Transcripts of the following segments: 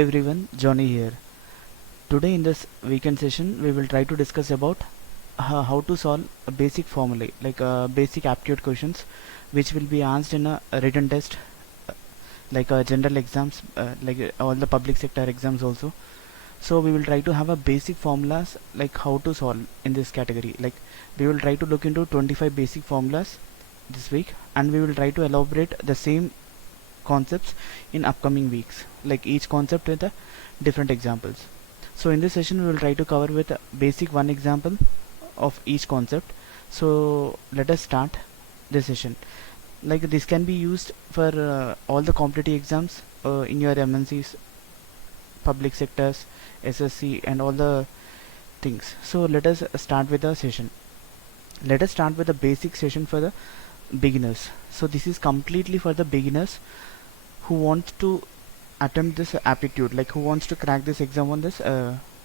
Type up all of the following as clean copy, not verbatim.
Everyone, Johnny here. Today in this weekend session, we will try to discuss about how to solve a basic formulae, like basic aptitude questions, which will be asked in a written test, uh, like general exams, all the public sector exams also. So we will try to have a basic formulas like how to solve in this category. Like we will try to look into 25 basic formulas this week, and we will try to elaborate the same concepts in upcoming weeks, like each concept with a different examples. So in this session we will try to cover with a basic one example of each concept. So let us start this session. Like this can be used for all the competitive exams in your MNCs, public sectors, SSC and all the things. So let us start with the session. Let us start with the basic session for the beginners. So this is completely for the beginners who wants to attempt this aptitude, like who wants to crack this exam on this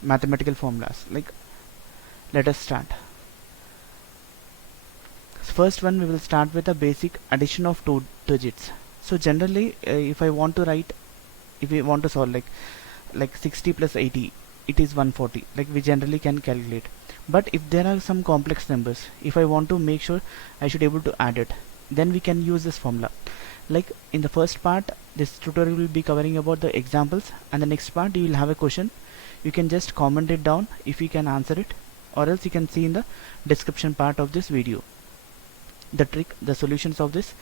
mathematical formulas. Like let us start. First one, we will start with a basic addition of two digits. So generally if I want to write, if we want to solve like 60 plus 80, it is 140, like we generally can calculate. But if there are some complex numbers, if I want to make sure I should able to add it, then we can use this formula. Like in the first part, this tutorial will be covering about the examples, and the next part you will have a question. You can just comment it down if you can answer it, or else you can see in the description part of this video the trick, the solutions of this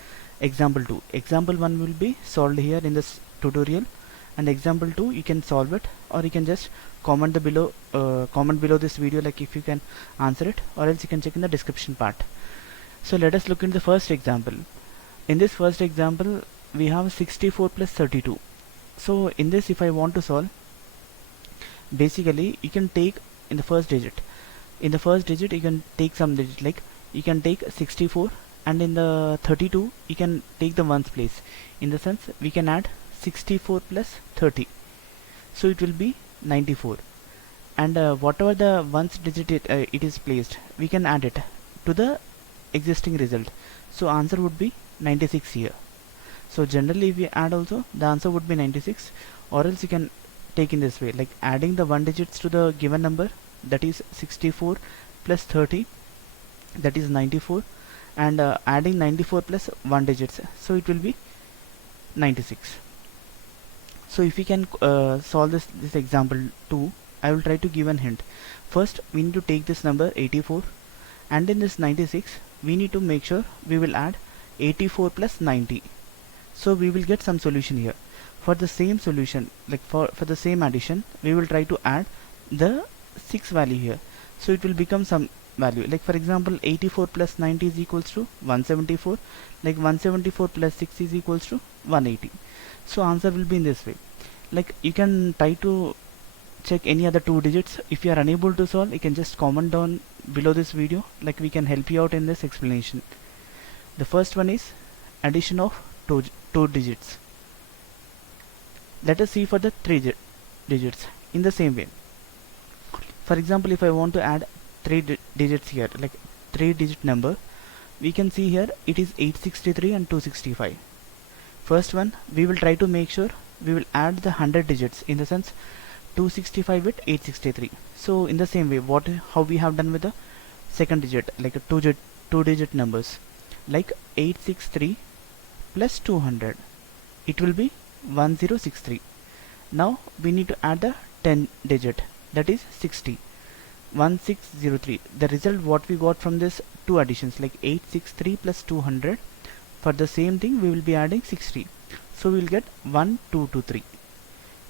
example 2. Example 1 will be solved here in this tutorial, and example 2 you can solve it, or you can just comment below this video, like if you can answer it, or else you can check in the description part. So let us look into the first example. In this first example we have 64 plus 32. So in this, if I want to solve, basically you can take in the first digit, you can take some digit, like you can take 64, and in the 32 you can take the ones place. In the sense, we can add 64 plus 30, so it will be 94, and whatever the ones digit it is placed, we can add it to the existing result. So answer would be 96 here. So generally if we add also, the answer would be 96, or else you can take in this way, like adding the one digits to the given number, that is 64 plus 30, that is 94, and adding 94 plus 1 digits, so it will be 96. So if we can solve this example 2, I will try to give an hint. First we need to take this number 84, and in this 96 we need to make sure we will add 84 plus 90, so we will get some solution here. For the same solution, like for the same addition, we will try to add the 6 value here, so it will become some value. Like for example, 84 plus 90 is equals to 174, like 174 plus 6 is equals to 180. So answer will be in this way. Like you can try to check any other two digits. If you are unable to solve, you can just comment down below this video, like we can help you out in this explanation. The first one is addition of two digits. Let us see for the three digits in the same way. For example, if I want to add three digits here, like 3-digit number, we can see here it is 863 and 265. First one, we will try to make sure we will add the 100 digits, in the sense 265 with 863. So in the same way, how we have done with the second digit, like a two digit numbers, like 863 plus 200, it will be 1063. Now we need to add the 10 digit, that is 60, 1603. The result what we got from this two additions, like 863 plus 200, for the same thing we will be adding 60, so we will get 1223.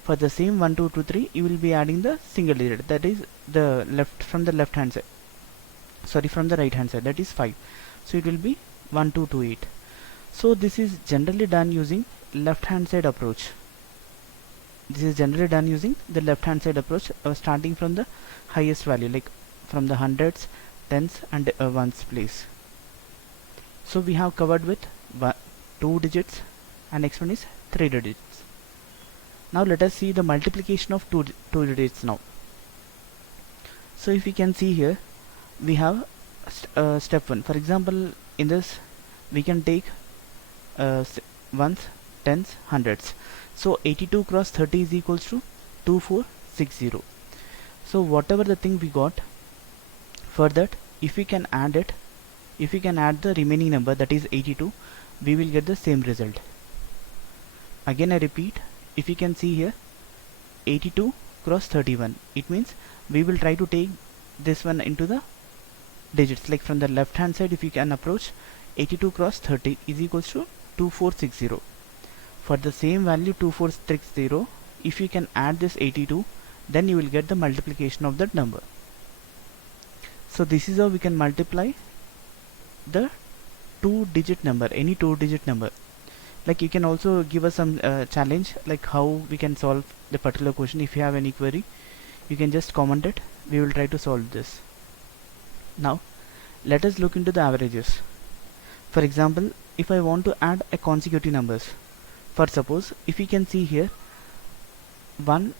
For the same 1223, you will be adding the single digit, that is the from the left hand side, sorry, from the right hand side, that is 5, so it will be 1228. So this is generally done using left hand side approach. This is generally done using the left hand side approach, starting from the highest value, like from the hundreds, tens and ones place. So we have covered with two digits, and next one is three digits. Now let us see the multiplication of two digits now. So if we can see here, we have step 1. For example, in this we can take ones, tens, hundreds. So 82 cross 30 is equals to 2460. So whatever the thing we got, for that, if we can add it, if we can add the remaining number, that is 82, we will get the same result. Again I repeat, if you can see here 82 cross 31, it means we will try to take this one into the digits, like from the left hand side. If you can approach, 82 cross 30 is equals to 2460. For the same value 2460, if you can add this 82, then you will get the multiplication of that number. So this is how we can multiply the 2-digit number, any 2-digit number. Like you can also give us some challenge, like how we can solve the particular question. If you have any query, you can just comment it. We will try to solve this. Now let us look into the averages. For example, if I want to add a consecutive numbers, for suppose, if we can see here 1,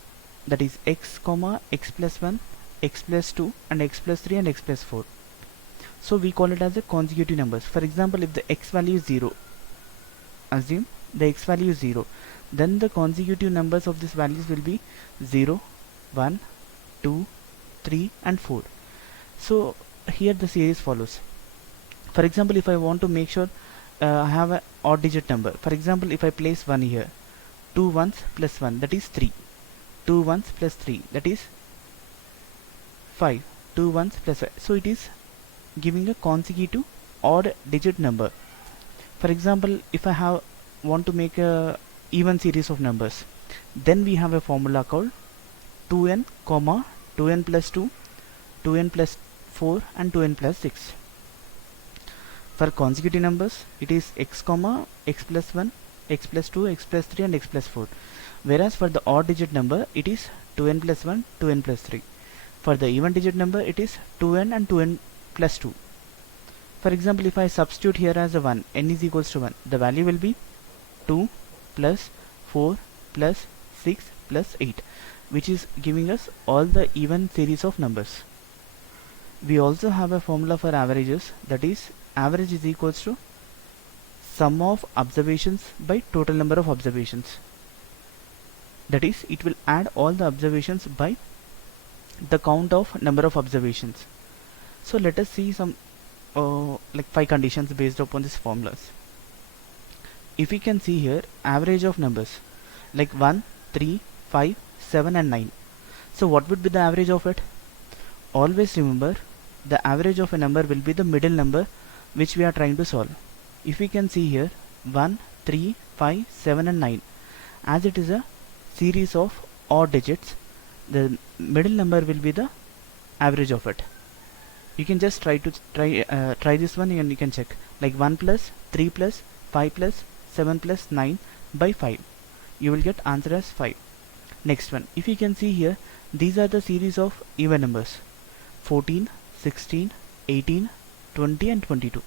that is x comma x plus 1, x plus 2 and x plus 3 and x plus 4. So we call it as a consecutive numbers. For example, if the x value is 0, assume the x value is 0, then the consecutive numbers of these values will be 0, 1, 2, 3 and 4. So here the series follows. For example, if I want to make sure I have an odd digit number, for example, if I place 1 here, 2 ones plus 1, that is 3, 2 ones plus 3, that is 5, 2 ones plus 5. So it is giving a consecutive odd digit number. For example, if I want to make a even series of numbers, then we have a formula called 2n comma 2n plus 2, 2n plus 4 and 2n plus 6. For consecutive numbers, it is x comma x plus 1, x plus 2, x plus 3 and x plus 4. Whereas for the odd digit number, it is 2n plus 1, 2n plus 3. For the even digit number, it is 2n and 2n plus 2. For example, if I substitute here as a 1, n is equals to 1, the value will be 2 plus 4 plus 6 plus 8, which is giving us all the even series of numbers. We also have a formula for averages, that is average is equals to sum of observations by total number of observations. That is, it will add all the observations by the count of number of observations. So let us see some like 5 conditions based upon these formulas. If we can see here, average of numbers like 1, 3, 5, 7 and 9. So what would be the average of it? Always remember, the average of a number will be the middle number which we are trying to solve. If we can see here 1, 3, 5, 7 and 9, as it is a series of odd digits, the middle number will be the average of it. You can just try this one and you can check, like 1 plus 3 plus 5 plus 7 plus 9 by 5. You will get answer as 5. Next one, if you can see here, these are the series of even numbers 14, 16, 18, 20 and 22.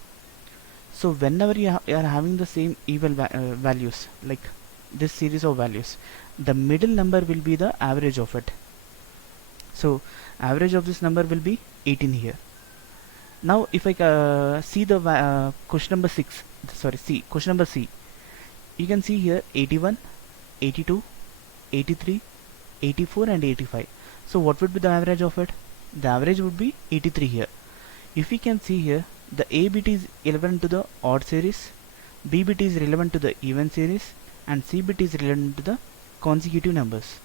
So whenever you are having the same even values, like this series of values, the middle number will be the average of it. So average of this number will be 18 here. Now if I see the question number question number C, you can see here 81, 82, 83, 84 and 85. So what would be the average of it? The average would be 83 here. If we can see here, the A bit is relevant to the odd series, B bit is relevant to the even series and C bit is relevant to the consecutive numbers.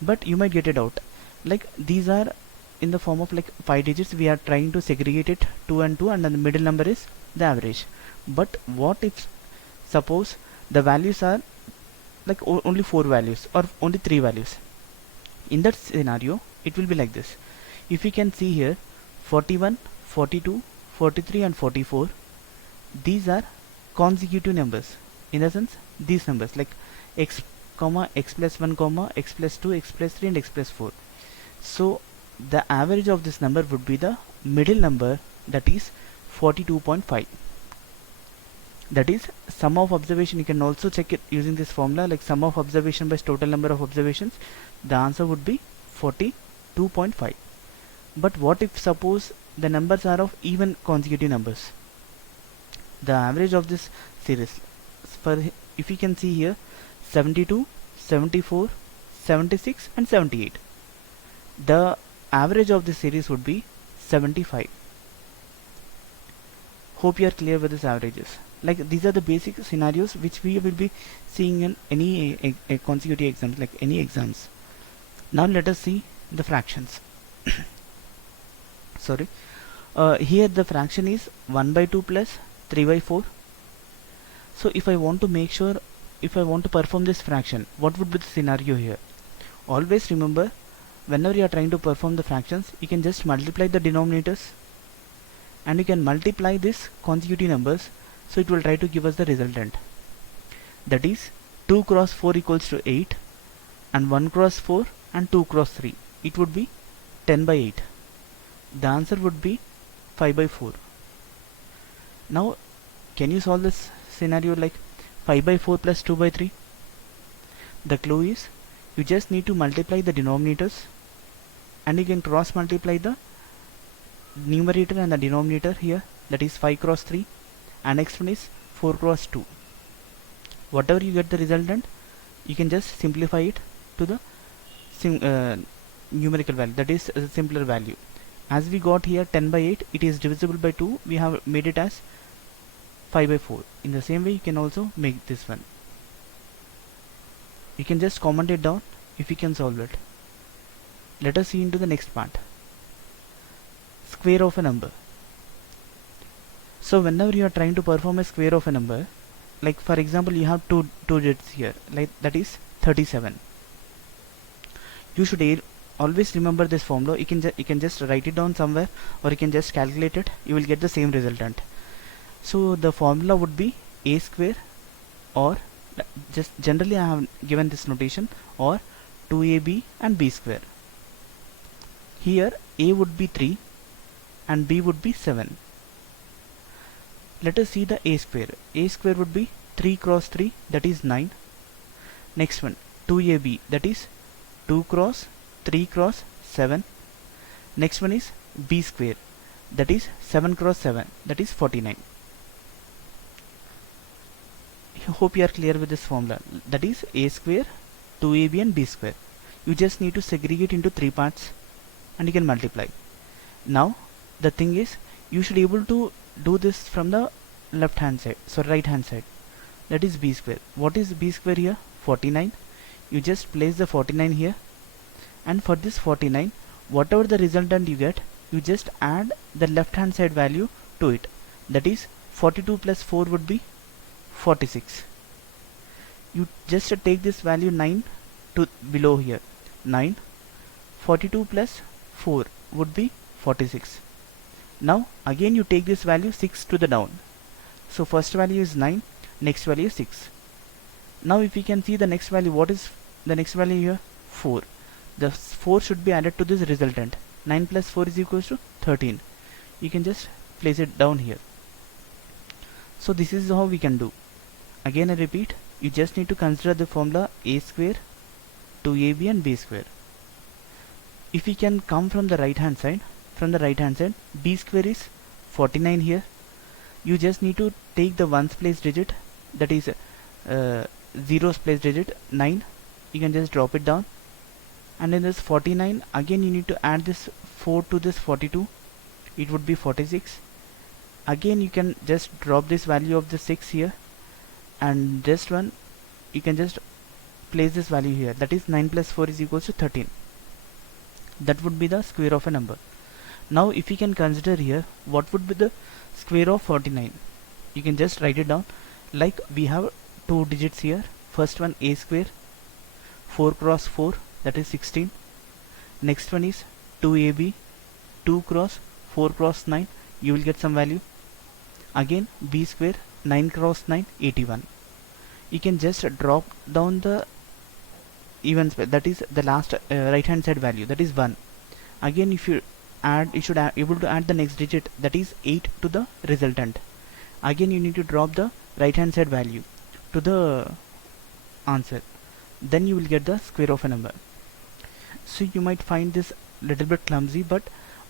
But you might get a doubt, like these are in the form of like 5 digits, we are trying to segregate it 2 and 2 and then the middle number is the average. But what if suppose the values are like only 4 values or only 3 values? In that scenario, it will be like this. If we can see here 41, 42, 43 and 44, these are consecutive numbers. In the sense, these numbers like x comma x plus 1 comma x plus 2, x plus 3 and x plus 4. So the average of this number would be the middle number, that is 42.5. That is sum of observation. You can also check it using this formula, like sum of observation by total number of observations. The answer would be 42.5. But what if suppose the numbers are of even consecutive numbers? The average of this series, for if you can see here 72, 74, 76 and 78. The average of this series would be 75. Hope you are clear with these averages. Like these are the basic scenarios which we will be seeing in any consecutive exams, like any exams. Now let us see the fractions. Sorry. Here the fraction is 1 by 2 plus 3 by 4. So if I want to make sure, if I want to perform this fraction, what would be the scenario here? Always remember, whenever you are trying to perform the fractions, you can just multiply the denominators and you can multiply these consecutive numbers, so it will try to give us the resultant. That is 2 cross 4 equals to 8 and 1 cross 4 and 2 cross 3. It would be 10 by 8. The answer would be 5 by 4. Now can you solve this scenario like 5 by 4 plus 2 by 3? The clue is you just need to multiply the denominators and you can cross multiply the numerator and the denominator here, that is 5 cross 3, and next one is 4 cross 2. Whatever you get the resultant, you can just simplify it to the numerical value, that is a simpler value. As we got here 10 by 8, it is divisible by 2, we have made it as 5 by 4. In the same way you can also make this one. You can just comment it down if you can solve it. Let us see into the next part. Square of a number. So whenever you are trying to perform a square of a number, like for example you have two digits here, like that is 37. You should always remember this formula. You can just write it down somewhere, or you can just calculate it. You will get the same resultant. So the formula would be a square, or just generally I have given this notation, or 2ab and b square. Here a would be 3 and b would be 7. Let us see the a square. A square would be 3 cross 3, that is 9. Next one 2ab, that is 2 cross 3 cross 7. Next one is b square, that is 7 cross 7, that is 49. I hope you are clear with this formula. That is a square, 2ab and b square. You just need to segregate into 3 parts and you can multiply. Now the thing is, you should be able to do this from the left hand side, so right hand side, that is b square. What is b square here? 49. You just place the 49 here, and for this 49, whatever the resultant you get, you just add the left hand side value to it. That is 42 plus 4 would be 46. You just take this value 9 to below here, 9. 42 plus 4 would be 46. Now again you take this value 6 to the down. So first value is 9, next value is 6. Now if we can see the next value, what is the next value here? 4. The 4 should be added to this resultant. 9 plus 4 is equals to 13. You can just place it down here. So this is how we can do. Again I repeat, you just need to consider the formula a square, 2ab and b square. If we can come from the right hand side, b square is 49 here. You just need to take the ones place digit, that is zeros place digit 9. You can just drop it down, and in this 49 again you need to add this 4 to this 42. It would be 46. Again you can just drop this value of the 6 here, and just one you can just place this value here, that is 9 plus 4 is equals to 13. That would be the square of a number. Now if you can consider here, what would be the square of 49? You can just write it down. Like we have two digits here. First one a square, 4 cross 4, that is 16. Next one is 2ab, 2 cross 4 cross 9, you will get some value. Again b square, 9 cross 9, 81. You can just drop down the even square, that is the last right hand side value, that is 1. Again if you add, you should able to add the next digit, that is 8 to the resultant. Again you need to drop the right hand side value to the answer, then you will get the square of a number. So you might find this little bit clumsy, but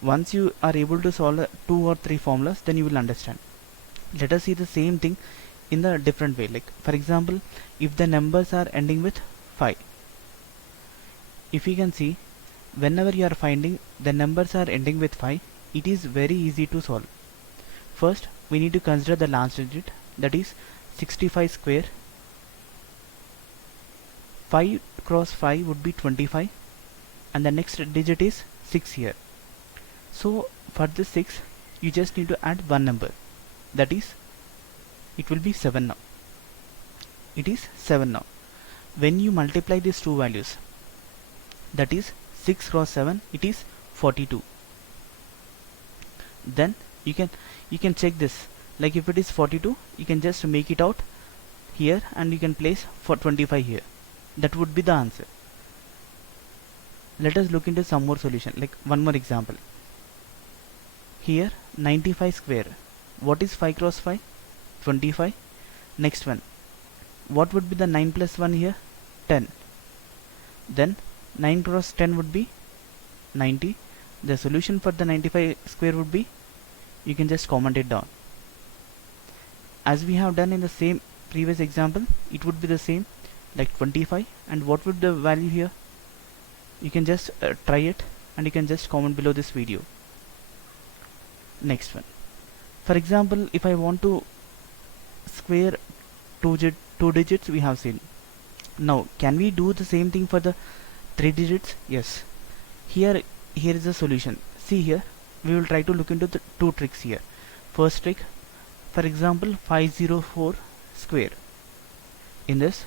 once you are able to solve 2 or 3 formulas, then you will understand. Let us see the same thing in the different way. Like for example, if the numbers are ending with 5, if you can see, whenever you are finding the numbers are ending with 5, it is very easy to solve. First we need to consider the last digit, that is 65 square. 5 cross 5 would be 25, and the next digit is 6 here. So for this 6 you just need to add one number, that is, it will be 7 now. It is 7 now. When you multiply these two values, that is 6 cross 7, it is 42. Then you can check this, like if it is 42, you can just make it out here and you can place for 25 here. That would be the answer. Let us look into some more solution, like one more example. Here 95 square, what is 5 cross 5? 25. Next one, what would be the 9 plus 1 here? 10. Then 9 cross 10 would be 90. The solution for the 95 square would be, you can just comment it down. As we have done in the same previous example, it would be the same, like 25. And what would the value here? You can just try it and you can just comment below this video. Next one, for example, if I want to square two digits, we have seen. Now can we do the same thing for the 3 digits? Yes. Here is the solution. See here, we will try to look into the two tricks here. First trick, for example 504 square. In this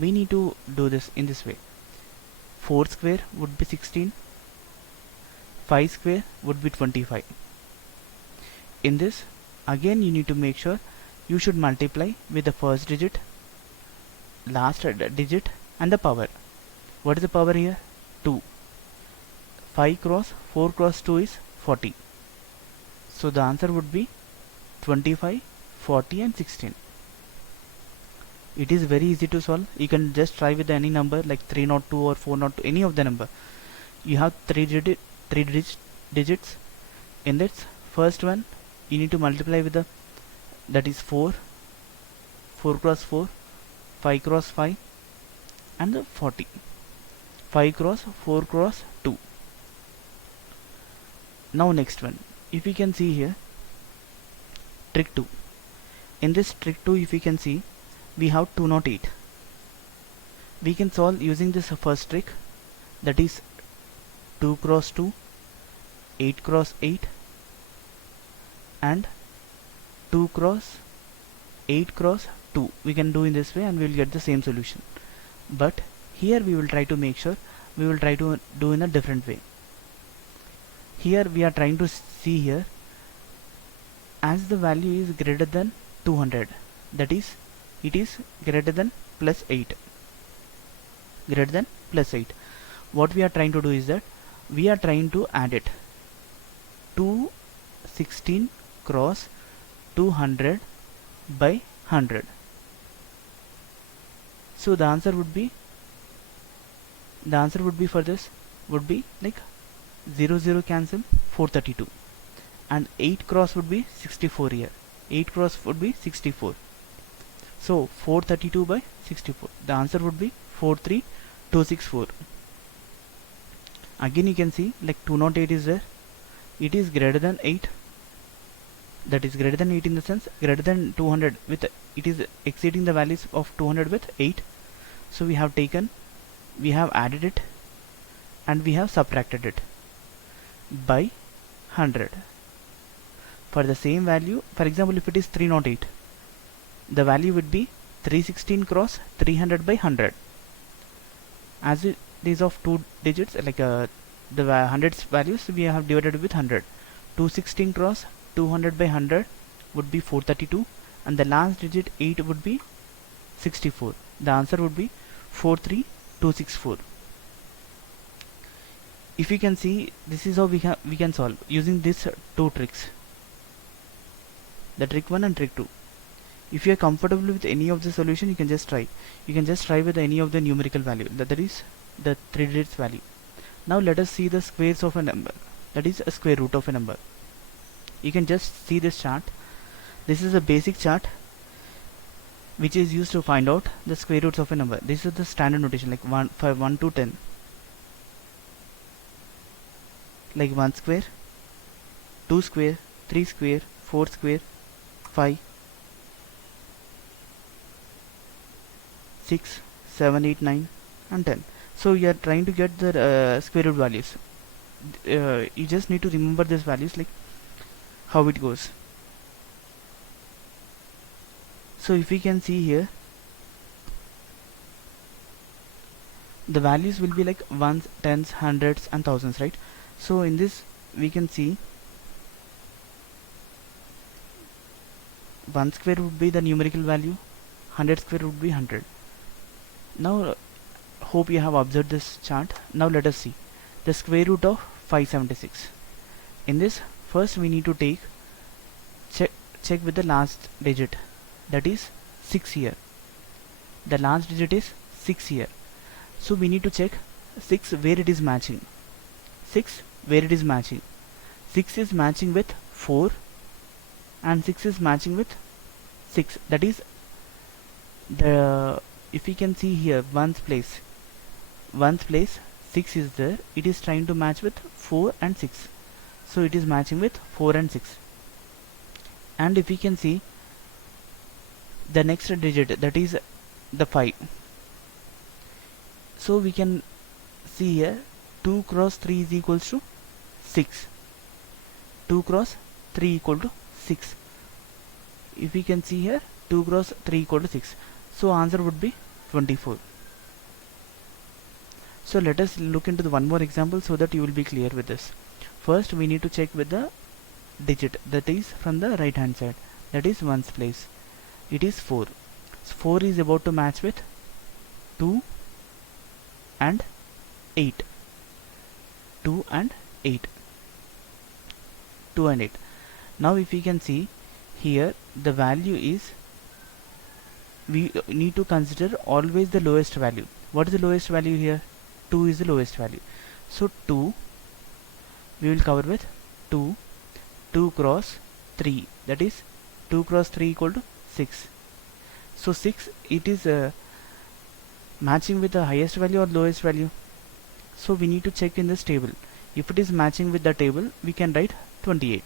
we need to do this in this way. 4 square would be 16, 5 square would be 25. In this again you need to make sure you should multiply with the first digit, last digit and the power. What is the power here? 2. 5 cross 4 cross 2 is 40. So the answer would be 25, 40 and 16. It is very easy to solve. You can just try with any number like 302 or 402, any of the number. You have 3 digits. In this first one you need to multiply with the, that is 4 cross 4, 5 cross 5 and the 40. 5 cross 4 cross 2. Now next one, if you can see here, trick 2. In this trick 2, if you can see, we have 208. We can solve using this first trick, that is 2 cross 2, 8 cross 8 and 2 cross 8 cross 2. We can do in this way and we will get the same solution. But here we will try to make sure, we will try to do in a different way. Here we are trying to see here, as the value is greater than 200, that is, it is greater than plus 8. Greater than plus 8. What we are trying to do is that we are trying to add it. 216 cross 200 by 100. So the answer would be, for this would be like 0 cancel, 432, and 8 cross would be 64 here. 8 cross would be 64. So 432 by 64. The answer would be 43264. Again you can see like 208 is there. It is greater than 8. That is greater than 8 in the sense greater than 200 with, it is exceeding the values of 200 with 8. So we have added it and we have subtracted it by 100 for the same value. For example, if it is 308, the value would be 316 cross 300 by 100. As it is of 2 digits, like the hundreds values, we have divided with 100. 216 cross 200 by 100 would be 432, and the last digit 8 would be 64. The answer would be 43264. If you can see, this is how we can solve using these two tricks, the trick 1 and trick 2. If you are comfortable with any of the solution, you can just try. You can just try with any of the numerical value, that is the 3 digits value. Now let us see the squares of a number, that is a square root of a number. You can just see this chart. This is a basic chart. which is used to find out the square roots of a number. This is the standard notation, like 1 to 10, like 1 square, 2 square, 3 square, 4 square, 5, 6, 7, 8, 9 and 10. So you are trying to get the square root values. You just need to remember these values, like how it goes. So if we can see here, the values will be like ones, tens, hundreds and thousands, right? So in this we can see 1 square would be the numerical value, 100 square would be 100. Now hope you have observed this chart. Now let us see the square root of 576. In this, first we need to check with the last digit, that is 6 here. The last digit is 6 here. So we need to check 6 where it is matching. 6 where it is matching. 6 is matching with 4 and 6 is matching with 6. That is the, if we can see here, ones place 6 is there. It is trying to match with 4 and 6. So it is matching with 4 and 6. And if we can see the next digit, that is the 5. So we can see here 2 cross 3 is equals to 6. 2 cross 3 equal to 6. If we can see here 2 cross 3 equal to 6. So answer would be 24. So let us look into the one more example so that you will be clear with this. First we need to check with the digit that is from the right hand side, that is ones place. It is 4. So 4 is about to match with 2 and 8. 2 and 8. 2 and 8. Now if we can see here, the value is, we need to consider always the lowest value. What is the lowest value here? 2 is the lowest value. So 2 we will cover with 2. 2 cross 3, that is 2 cross 3 equal to 6. So 6, it is matching with the highest value or lowest value. So we need to check in this table. If it is matching with the table, we can write 28.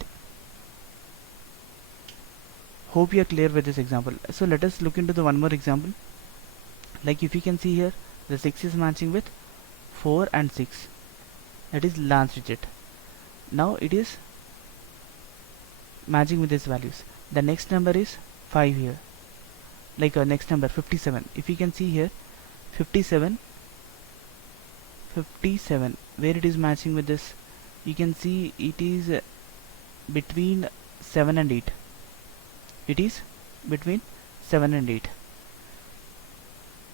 Hope you are clear with this example. So let us look into the one more example. Like if you can see here, the 6 is matching with 4 and 6. That is last digit. Now it is matching with these values. The next number is 5 here. Like next number 57. If you can see here, 57, where it is matching with this, you can see it is between 7 and 8. It is between 7 and 8.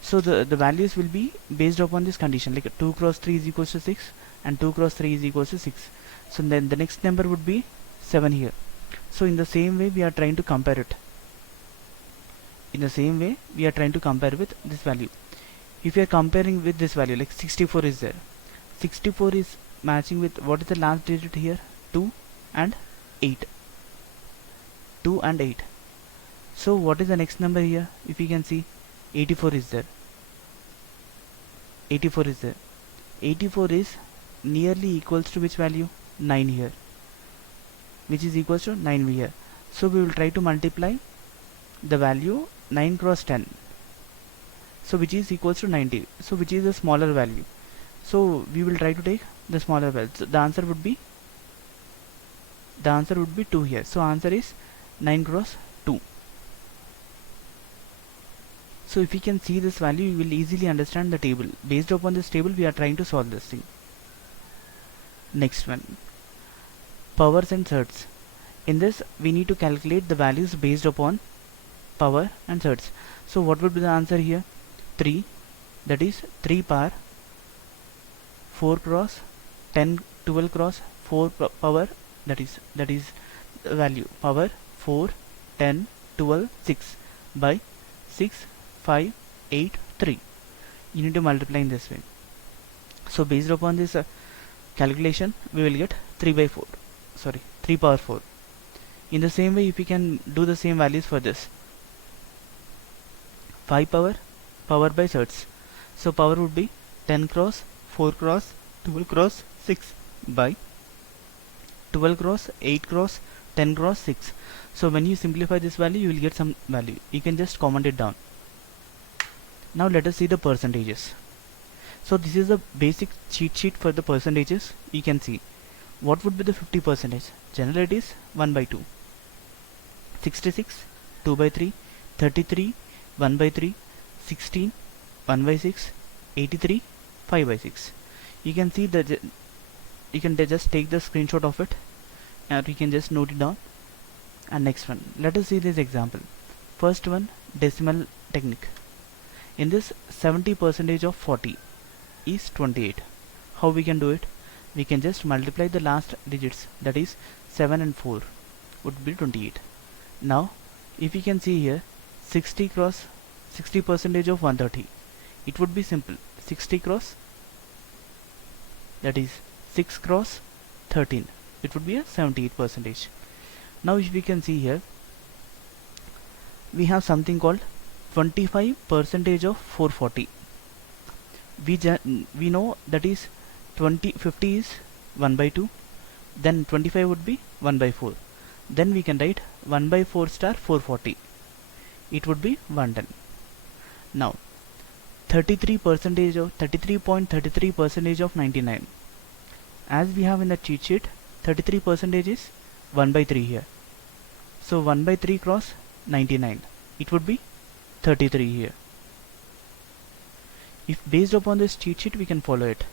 So the values will be based upon this condition, like 2 cross 3 is equals to 6 and 2 cross 3 is equals to 6. So then the next number would be 7 here. So in the same way we are trying to compare it. In the same way we are trying to compare with this value. If you are comparing with this value, like 64 is there. 64 is matching with, what is the last digit here? 2 and 8. 2 and 8. So what is the next number here? If you can see, 84 is there. 84 is there. 84 is nearly equals to which value? 9 here, which is equals to 9 here. So we will try to multiply the value 9 cross 10. So which is equals to 90. So which is the smaller value. So we will try to take the smaller value. So the answer would be 2 here. So answer is 9 cross 2. So if we can see this value, you will easily understand the table. Based upon this table, we are trying to solve this thing. Next one, powers and thirds. In this, we need to calculate the values based upon power and thirds. So what would be the answer here? 3, that is 3 power 4 cross 10, 12 cross 4 power, that is the value power 4, 10, 12, 6 by 6, 5, 8, 3. You need to multiply in this way. So based upon this calculation, we will get 3 power 4. In the same way, if we can do the same values for this, 5 power by thirds. So power would be 10 cross 4 cross 12 cross 6 by 12 cross 8 cross 10 cross 6. So when you simplify this value, you will get some value. You can just comment it down. Now let us see the percentages. So this is the basic cheat sheet for the percentages. You can see what would be the 50 percentage. Generally it is 1 by 2, 66 2 by 3, 33 1 by 3, 16 1 by 6, 83 5 by 6. You can see that you can just take the screenshot of it, and you can just note it down. And next one, let us see this example. First one, decimal technique. In this, 70 percentage of 40 is 28. How we can do it? We can just multiply the last digits, that is 7 and 4 would be 28. Now if you can see here, 60 cross 60 percentage of 130, it would be simple, 60 cross, that is 6 cross 13, it would be a 78 percentage. Now if we can see here, we have something called 25 percentage of 440. We know that is 50 is 1 by 2, then 25 would be 1 by 4, then we can write 1 by 4 star 440, it would be 110. Now 33 percentage of 33.33 percentage of 99, as we have in the cheat sheet, 33 percentage is 1 by 3 here, so 1 by 3 cross 99, it would be 33 here. If based upon this cheat sheet, we can follow it.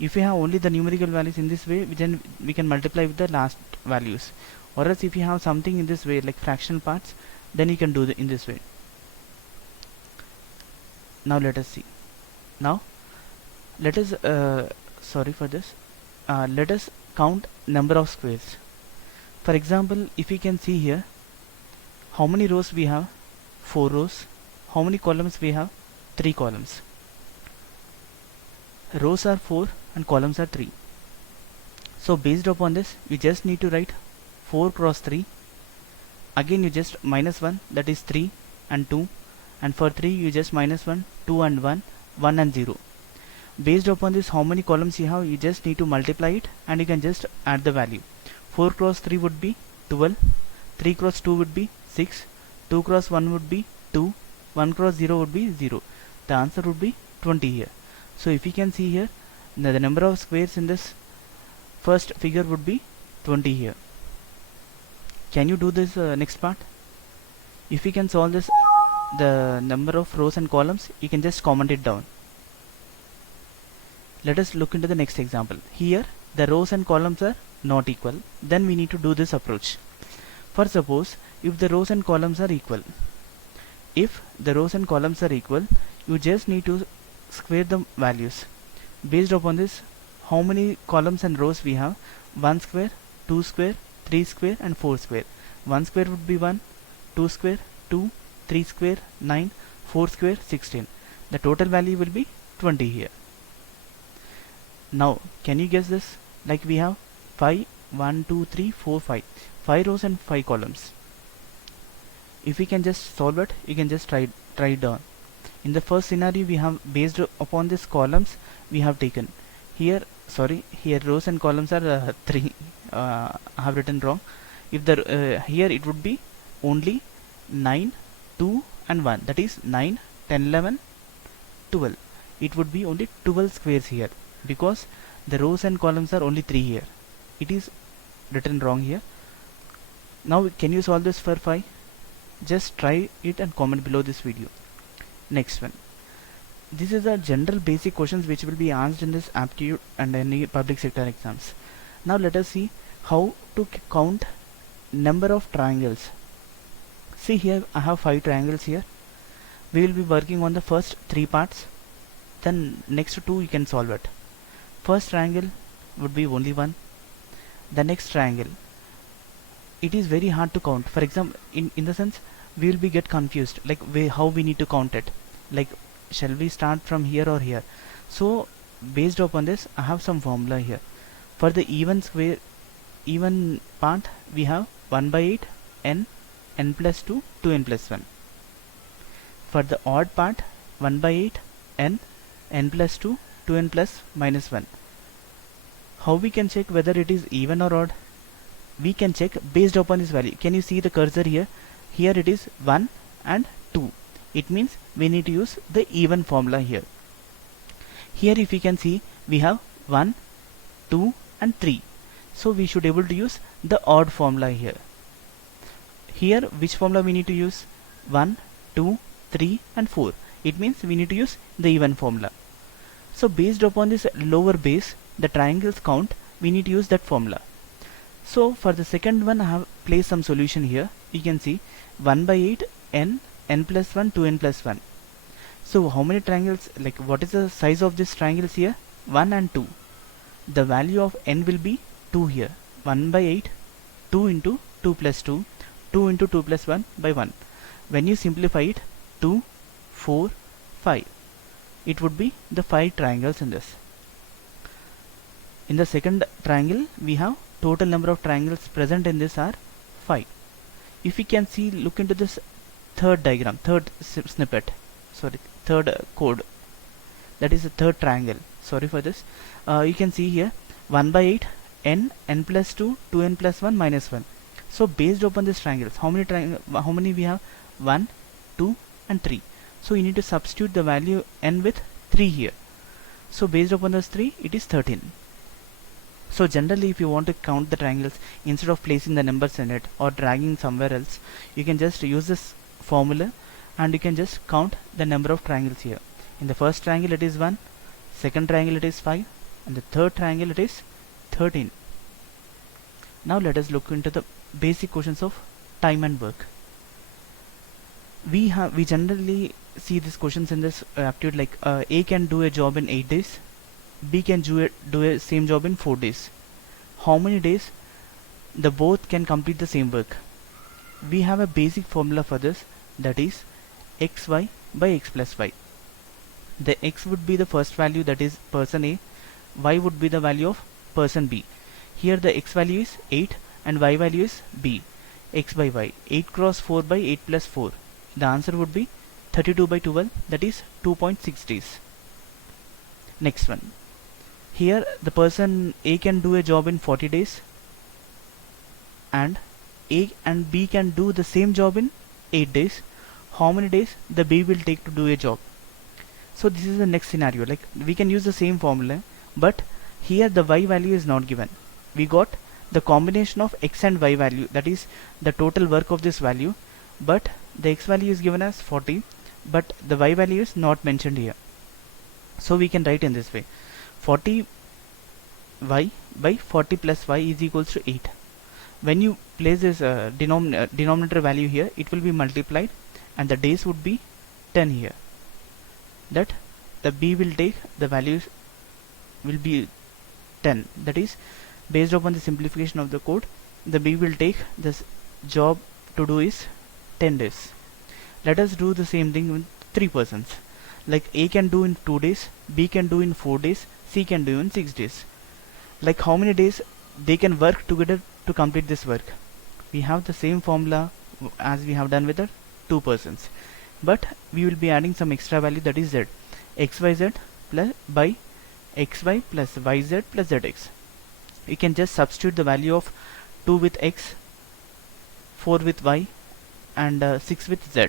If we have only the numerical values in this way, then we can multiply with the last values, or else if you have something in this way like fractional parts, then you can do in this way. Now let us see. Now let us sorry for this, let us count number of squares. For example, if we can see here, how many rows we have? 4 rows. How many columns we have? 3 columns. Rows are 4 and columns are 3. So based upon this, you just need to write 4 cross 3. Again you just minus 1, that is 3 and 2, and for 3 you just minus 1, 2 and 1, 1 and 0. Based upon this, how many columns you have, you just need to multiply it and you can just add the value. 4 cross 3 would be 12, 3 cross 2 would be 6, 2 cross 1 would be 2, 1 cross 0 would be 0. The answer would be 20 here. So if you can see here, the number of squares in this first figure would be 20 here. Can you do this next part? If you can solve this, the number of rows and columns, you can just comment it down. Let us look into the next example. Here the rows and columns are not equal, then we need to do this approach. For suppose if the rows and columns are equal, if the rows and columns are equal, you just need to square the values. Based upon this, how many columns and rows we have? 1 square, 2 square, 3 square and 4 square. 1 square would be 1, 2 square 2, 3 square 9, 4 square 16. The total value will be 20 here. Now can you guess this? Like we have 5, 1, 2, 3, 4, 5. 5 rows and 5 columns. If we can just solve it, you can just try it down. In the first scenario, we have based upon this columns we have taken. Here rows and columns are 3. I have written wrong. If the here it would be only 9, 2 and 1, that is 9, 10, 11, 12. It would be only 12 squares here, because the rows and columns are only 3 here. It is written wrong here. Now can you solve this for 5? Just try it and comment below this video. Next one. This is a general basic questions which will be asked in this aptitude and any public sector exams. Now let us see how to count number of triangles. See here, I have 5 triangles here. We will be working on the first 3 parts. Then next 2 you can solve it. First triangle would be only 1. The next triangle, it is very hard to count. For example, in the sense we will be get confused, like how we need to count it. Like, shall we start from here or here? So based upon this, I have some formula here. For the even part, we have 1 by 8 n plus 2 2n plus 1. For the odd part, 1 by 8 n, n plus 2, 2n plus minus 1. How we can check whether it is even or odd? We can check based upon this value. Can you see the cursor here? Here it is 1 and 2. It means we need to use the even formula here. Here if you can see, we have 1, 2 and 3. So we should able to use the odd formula here. Here which formula we need to use? 1, 2, 3 and 4. It means we need to use the even formula. So based upon this lower base, the triangles count, we need to use that formula. So for the second one, I have placed some solution here. You can see 1 by 8 n, n plus 1, 2n plus 1. So how many triangles, like what is the size of this triangles here? 1 and 2. The value of n will be 2 here. 1 by 8, 2 into 2 plus 2, 2 into 2 plus 1 by 1. When you simplify it, 2, 4, 5. It would be the 5 triangles in this. In the second triangle, we have total number of triangles present in this are 5. If we can see, look into this third diagram, third code. That is the third triangle. Sorry for this. You can see here 1 by 8 n, n plus 2, 2n plus 1 minus 1. So based upon this triangles, how many we have? 1, 2 and 3. So you need to substitute the value n with 3 here. So based upon those 3, it is 13. So generally if you want to count the triangles, instead of placing the numbers in it or dragging somewhere else, you can just use this formula and you can just count the number of triangles here. In the first triangle it is 1, second triangle it is 5 and the third triangle it is 13. Now let us look into the basic questions of time and work. We generally see these questions in this aptitude, like A can do a job in 8 days, B can do a same job in 4 days. How many days the both can complete the same work? We have a basic formula for this, that is xy by x plus y. The x would be the first value, that is person A, y would be the value of person B. Here the x value is 8 and y value is B. X by y, 8 cross 4 by 8 plus 4. The answer would be 32 by 12, that is 2.6 days. Next one. Here the person A can do a job in 40 days and A and B can do the same job in 8 days. How many days the B will take to do a job? So this is the next scenario, like we can use the same formula, but here the y value is not given. We got the combination of x and y value, that is the total work of this value, but the x value is given as 40, but the y value is not mentioned here. So we can write in this way, 40 y by 40 plus y is equals to 8. When you place this denominator value here, it will be multiplied and the days would be 10 here. That the B will take the values will be 10. That is, based upon the simplification of the code, the B will take this job to do is 10 days. Let us do the same thing with 3 persons. Like A can do in 2 days, B can do in 4 days, C can do in 6 days. Like how many days they can work together to complete this work? We have the same formula as we have done with the 2 persons, but we will be adding some extra value, that is z, xyz plus by xy plus yz plus zx. You can just substitute the value of 2 with x, 4 with y and 6 with z.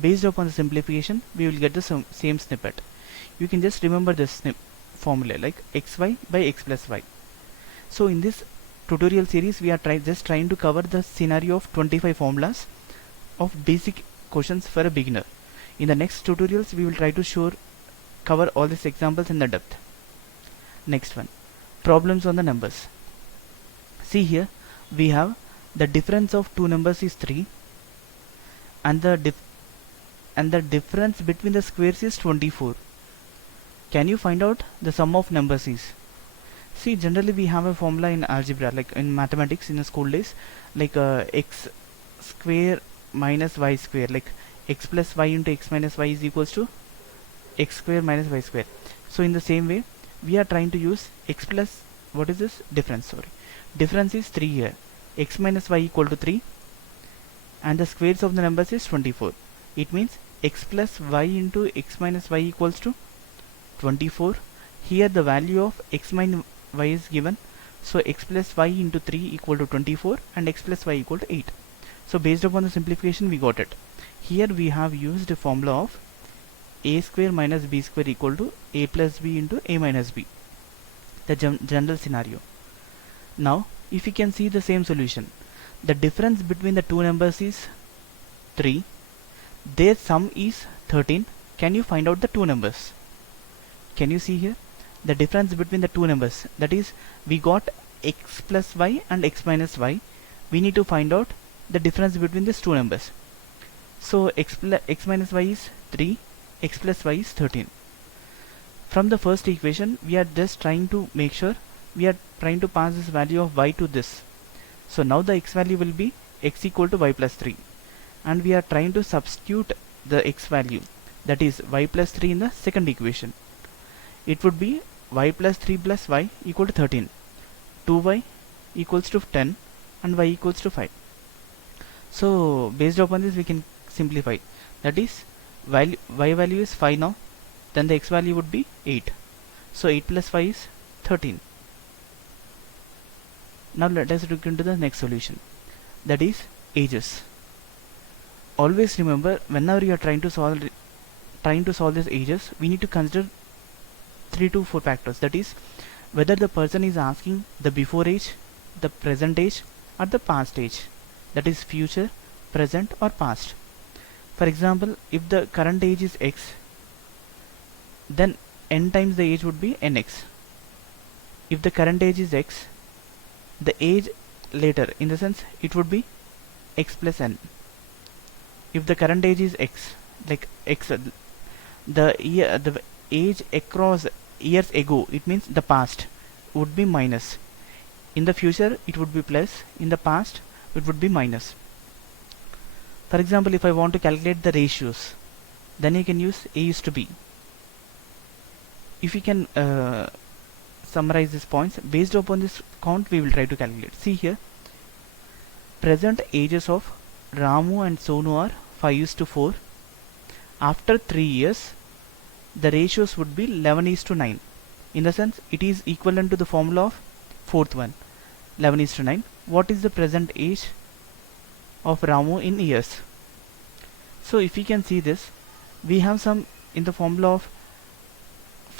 Based upon the simplification, we will get the same snippet. You can just remember this formula, like xy by x plus y. So in this tutorial series, we are just trying to cover the scenario of 25 formulas of basic questions for a beginner. In the next tutorials, we will try to cover all these examples in the depth. Next one, problems on the numbers. See here, we have the difference of two numbers is 3 and the difference between the squares is 24. Can you find out the sum of numbers is? See, generally we have a formula in algebra, like in mathematics in the school days, like x square minus y square, like x plus y into x minus y is equals to x square minus y square. So in the same way, we are trying to use x plus, what is this? Difference is 3 here. X minus y equal to 3 and the squares of the numbers is 24. It means x plus y into x minus y equals to 24. Here the value of x minus y is given, so x plus y into 3 equal to 24 and x plus y equal to 8. So based upon the simplification we got it. Here we have used a formula of a square minus b square equal to a plus b into a minus b, the general scenario. Now if you can see the same solution, the difference between the two numbers is 3, their sum is 13. Can you find out the two numbers? Can you see here the difference between the two numbers, that is we got x plus y and x minus y. We need to find out the difference between these two numbers. So x minus y is 3, x plus y is 13. From the first equation we are just trying to make sure we are trying to pass this value of y to this. So now the x value will be x equal to y plus 3, and we are trying to substitute the x value, that is y plus 3, in the second equation. It would be y plus 3 plus y equal to 13, 2y equals to 10 and y equals to 5. So based upon this we can simplify, that is y value is 5 now, then the x value would be 8. So 8 plus 5 is 13. Now let us look into the next solution, that is ages. Always remember, whenever you are trying to solve these ages, we need to consider 3 to 4 factors, that is whether the person is asking the before age, the present age or the past age, that is future, present or past. For example, if the current age is x, then n times the age would be nx. If the current age is x, the age later, in the sense it would be x plus n. If the current age is x, like x, the age across years ago, it means the past would be minus. In the future it would be plus, in the past it would be minus. For example, if I want to calculate the ratios, then you can use a is to b. If you can summarize these points, based upon this count we will try to calculate. See here, present ages of Ramu and Sonu are 5:4. After 3 years the ratios would be 11:9. In the sense it is equivalent to the formula of fourth one, 11:9. What is the present age of Ramu in years? So if we can see this, we have some in the formula of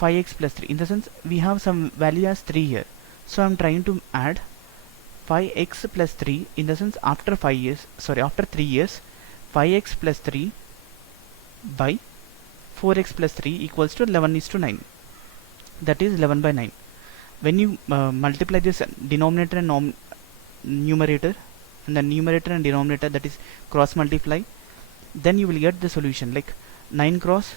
5x plus 3, in the sense we have some value as 3 here. So I am trying to add 5x plus 3, in the sense after 3 years 5x plus 3 by 4x plus 3 equals to 11:9, that is 11 by 9. When you multiply this denominator and numerator, and the numerator and denominator, that is cross multiply, then you will get the solution like 9 cross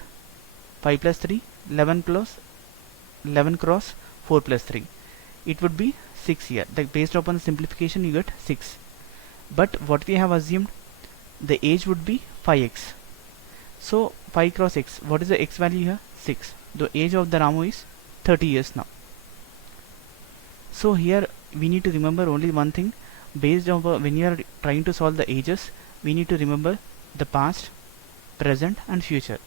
5 plus 3, 11 cross 4 plus 3. It would be 6 here. Based upon the simplification you get 6. But what we have assumed, the age would be 5x. So 5 cross x, what is the x value here? 6. The age of the Ramu is 30 years now. So here we need to remember only one thing. Based on when you are trying to solve the ages, we need to remember the past, present and future.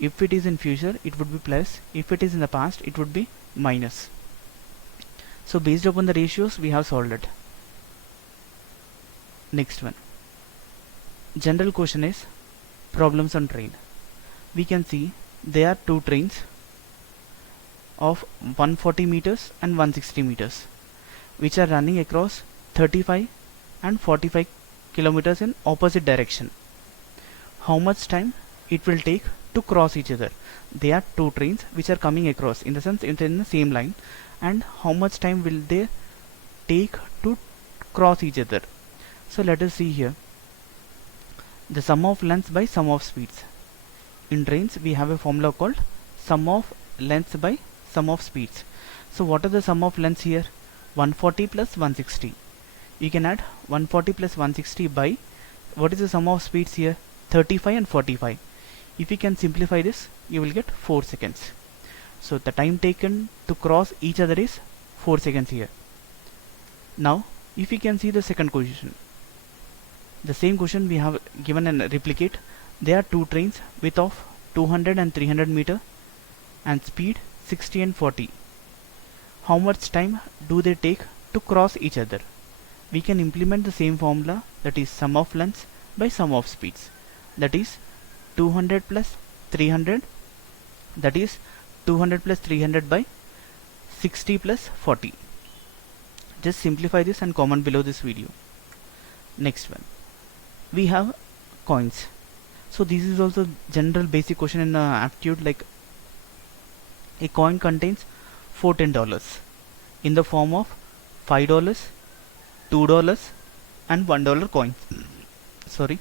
If it is in future it would be plus, if it is in the past it would be minus. So based upon the ratios we have solved it. Next one, general question is problems on train. We can see there are two trains of 140 meters and 160 meters which are running across 35 and 45 kilometers in opposite direction. How much time it will take to cross each other? They are two trains which are coming across, in the sense in the same line, and how much time will they take to cross each other? So let us see here, the sum of lengths by sum of speeds. In trains we have a formula called sum of lengths by sum of speeds. So what are the sum of lengths here? 140 plus 160. You can add 140 plus 160 by, what is the sum of speeds here? 35 and 45. If you can simplify this, you will get 4 seconds. So the time taken to cross each other is 4 seconds here. Now if you can see the second question, the same question we have given and replicate, There are two trains width of 200 and 300 meter and speed 60 and 40. How much time do they take to cross each other? We can implement the same formula, that is sum of lengths by sum of speeds, that is 200 plus 300, that is 200 plus 300 by 60 plus 40. Just simplify this and comment below this video. Next one, we have coins. So this is also general basic question in aptitude, like a coin contains four $10 in the form of $5, $2 and $1 coins. Sorry,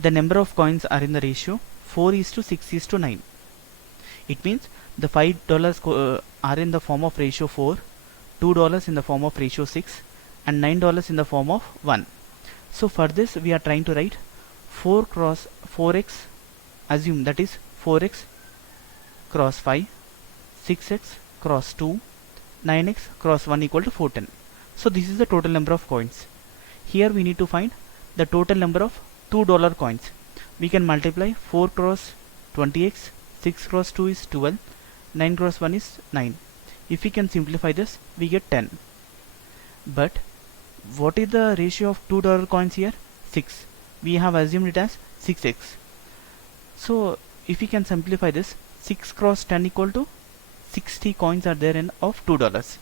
the number of coins are in the ratio 4:6:9. It means the $5 are in the form of ratio 4, $2 in the form of ratio 6 and $9 in the form of 1. So for this we are trying to write 4 cross 4x, assume that is 4x cross 5, 6x cross 2, 9x cross 1 equal to 410. So this is the total number of coins. Here we need to find the total number of $2 coins. We can multiply 4 cross 20x, 6 cross 2 is 12, 9 cross 1 is 9. If we can simplify this, we get 10. But what is the ratio of $2 coins here? 6. We have assumed it as 6x. So if we can simplify this, 6 cross 10 equal to 60 coins are there in of $2.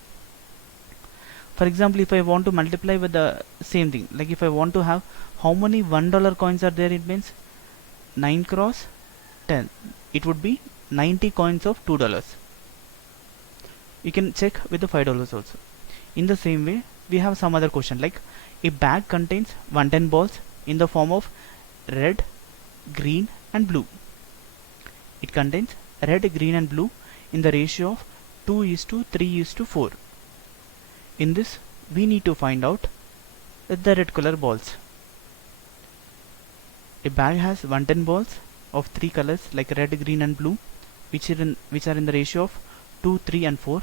For example, if I want to multiply with the same thing, like if I want to have how many $1 coins are there, it means 9 cross 10. It would be 90 coins of $2. You can check with the $5 also. In the same way, we have some other question, like a bag contains 110 balls in the form of red, green and blue. It contains red, green and blue in the ratio of 2:3:4. In this, we need to find out the red color balls. A bag has 110 balls of three colors like red, green and blue, which are in the ratio of 2, 3 and 4.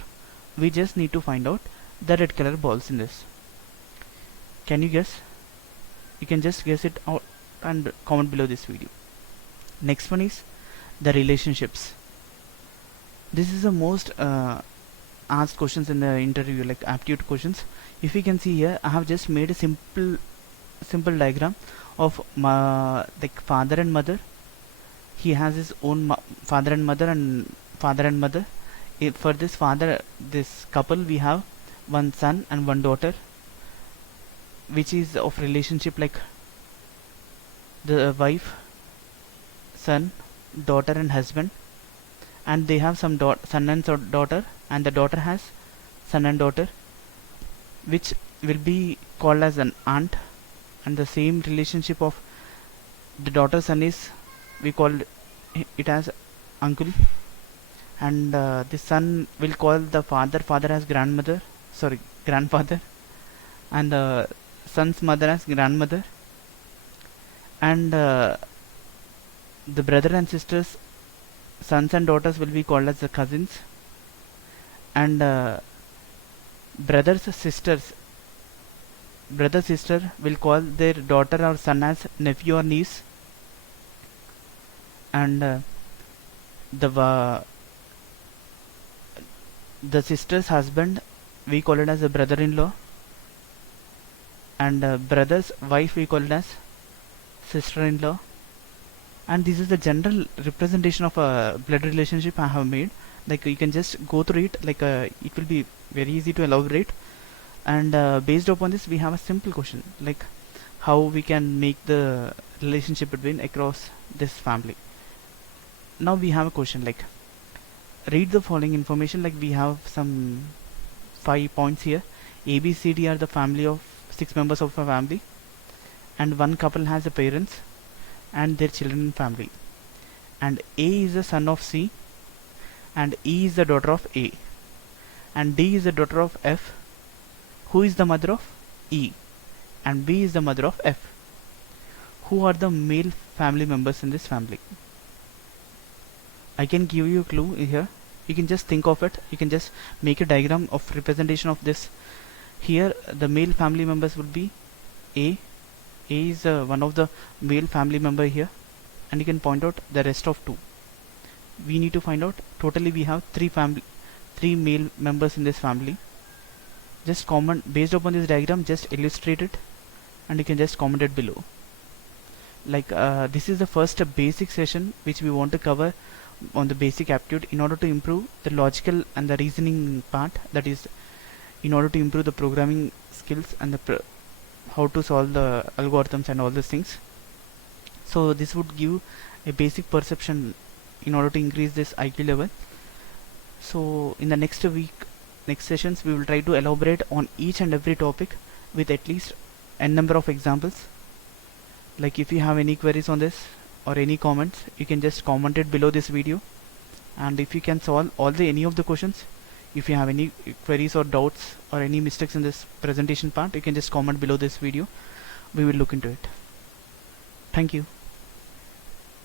We just need to find out the red color balls in this. Can you guess? You can just guess it out and comment below this video. Next one is the relationships. This is the most asked questions in the interview, like aptitude questions. If you can see here, I have just made a simple diagram of like father and mother. He has his own father and mother. For this couple, we have one son and one daughter, which is of relationship like the wife, son, daughter and husband, and they have some son and daughter, and the daughter has son and daughter, which will be called as an aunt. And the same relationship of the daughter son is, we call it as uncle, and the son will call the father as grandfather, and the son's mother as grandmother, and the brother and sisters, sons and daughters, will be called as the cousins, and brother sister will call their daughter or son as nephew or niece, and the sister's husband, we call it as a brother-in-law, and brother's wife we call it as sister-in-law. And this is the general representation of a blood relationship I have made. Like you can just go through it, like it will be very easy to elaborate. And based upon this, we have a simple question, like how we can make the relationship between across this family. Now we have a question like, read the following information. Like we have some 5 points here. A, B, C, D are the family of 6 members of a family, and one couple has the parents and their children in family, and A is the son of C, and E is the daughter of A, and D is the daughter of F, who is the mother of E, and B is the mother of F. Who are the male family members in this family? I can give you a clue here. You can just think of it. You can just make a diagram of representation of this. Here the male family members would be A. A is one of the male family member here, and you can point out the rest of 2. We need to find out totally we have 3 male members in this family. Just comment based upon this diagram, just illustrate it, and you can just comment it below. Like this is the first basic session which we want to cover on the basic aptitude in order to improve the logical and the reasoning part, that is in order to improve the programming skills and the how to solve the algorithms and all these things. So this would give a basic perception in order to increase this IQ level. So in the next sessions we will try to elaborate on each and every topic with at least n number of examples. Like if you have any queries on this or any comments, you can just comment it below this video, and if you can solve any of the questions, if you have any queries or doubts or any mistakes in this presentation part, you can just comment below this video. We will look into it. Thank you.